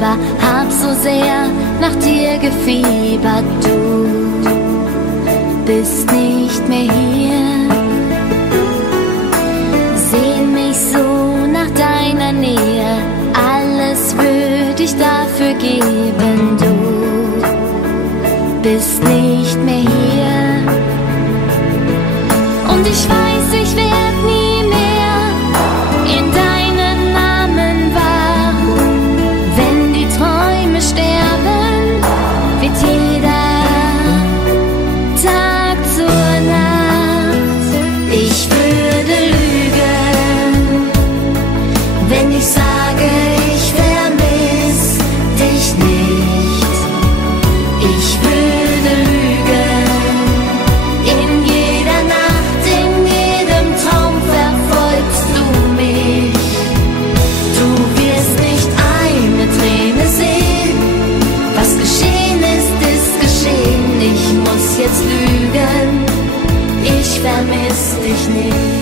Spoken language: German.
lieber, hab so sehr nach dir gefiebert. Du bist nicht mehr hier, sehn mich so nach deiner Nähe, alles würd ich dafür geben. Du bist nicht mehr hier und ich weiß, ich werd nie mehr in deinen Namen wach. Wenn die Träume sterben, wird jeder Tag zur Nacht. Ich würde lügen, wenn ich sage, ich vermiss dich nicht. Ich würde lügen, in jeder Nacht, in jedem Traum verfolgst du mich. Du wirst nicht eine Träne sehen, was geschehen ist geschehen. Ich muss jetzt lügen, ich vermiss dich nicht.